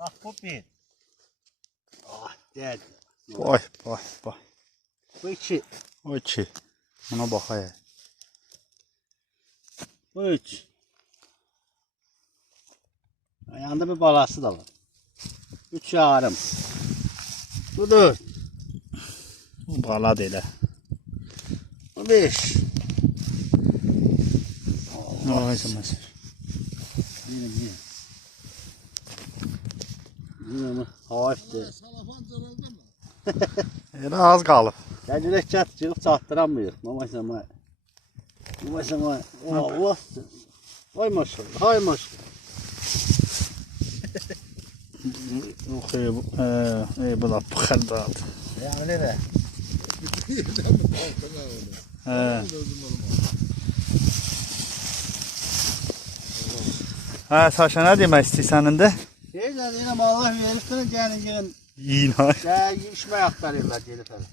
Bak bu bir. Ah geldi. Boy. Bu iki. O iki. Buna bakayım. Bu üç. Yanında bir balası da var. Üç yarım. Bu dört. Bala değil. Bu beş. Ay zamaz. Yine. Yine mi? Hava işte. Elə az qalıb. Gəcələ çat çıxıb çatdıramıyıq. Mama. Allah. Ay maşallah. Hay maşallah. Bu da bu xəldat. Yani nereye? Saşa, nə demək istəyirsən indi? Şeyler yine Allah verirsen gelin. Yiyin. Gel işme aktarırlar gelip hele.